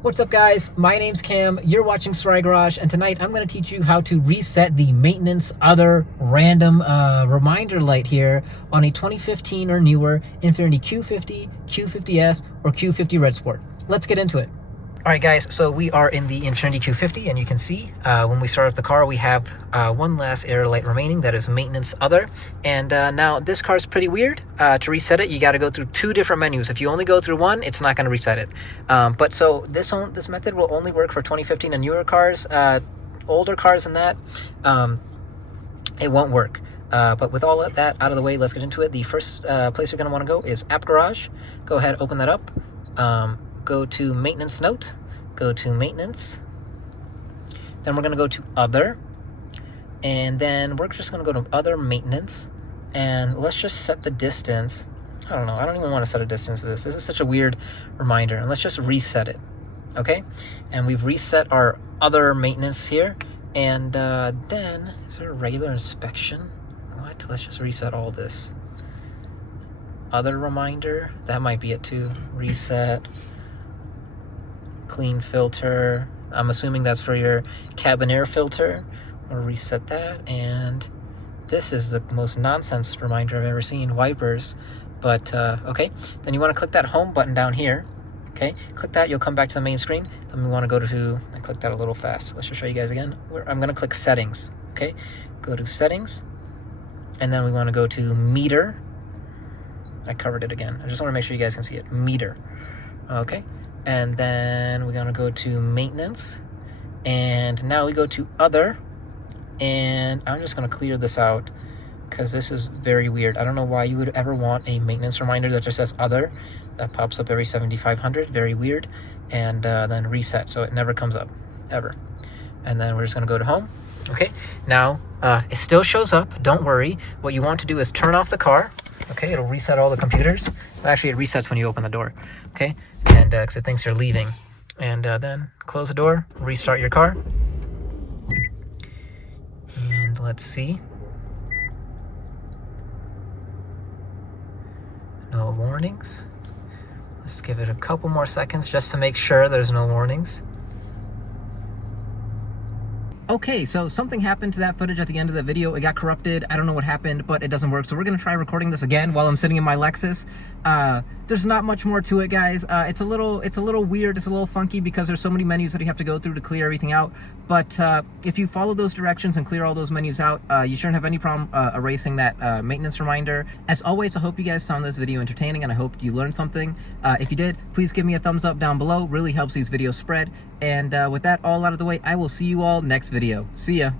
What's up, guys? My name's Cam, you're watching Sarai Garage, and tonight I'm going to teach you how to reset the maintenance other random reminder light here on a 2015 or newer Infiniti Q50, Q50S, or Q50 Red Sport. Let's get into it. Alright guys, so we are in the Infiniti Q50, and you can see when we start up the car we have one last air light remaining, that is maintenance other. And now this car is pretty weird. To reset it you got to go through two different menus. If you only go through one, it's not going to reset it. But so this method will only work for 2015 and newer cars. Older cars than that, it won't work. But with all of that out of the way, let's get into it. The first place you're going to want to go is App Garage. Go ahead, open that up. Go to maintenance note, go to maintenance, then we're going to go to other, and then we're just going to go to other maintenance, and let's just set the distance. I don't know, I don't even want to set a distance to this. This is such a weird reminder, and let's just reset it. Okay, and we've reset our other maintenance here, and then is there a regular inspection? What? Let's just reset all this. Other reminder, that might be it too. Reset, clean filter. I'm assuming that's for your cabin air filter. We'll reset that. And this is the most nonsense reminder I've ever seen. Wipers. But okay, then you want to click that home button down here. Okay, click that, you'll come back to the main screen. Then we want to go to, I clicked that a little fast. Let's just show you guys again. I'm going to click settings. Okay, go to settings, and then we want to go to meter. I covered it again. I just want to make sure you guys can see it. Meter. Okay. And then we're going to go to maintenance. And now we go to other. And I'm just going to clear this out because this is very weird. I don't know why you would ever want a maintenance reminder that just says other. That pops up every 7,500. Very weird. And then reset. So it never comes up. Ever. And then we're just going to go to home. Okay. Now, it still shows up. Don't worry. What you want to do is turn off the car. Okay, it'll reset all the computers. Well, actually, it resets when you open the door. Okay, and because it thinks you're leaving. And then close the door, restart your car. And let's see. No warnings. Let's give it a couple more seconds just to make sure there's no warnings. Okay, so something happened to that footage at the end of the video. It got corrupted. I don't know what happened, but it doesn't work. So we're gonna try recording this again while I'm sitting in my Lexus. There's not much more to it, guys. It's a little weird. It's a little funky because there's so many menus that you have to go through to clear everything out. But if you follow those directions and clear all those menus out, you shouldn't have any problem erasing that maintenance reminder. As always, I hope you guys found this video entertaining, and I hope you learned something. If you did, please give me a thumbs up down below. Really helps these videos spread. And with that all out of the way, I will see you all next video. See ya.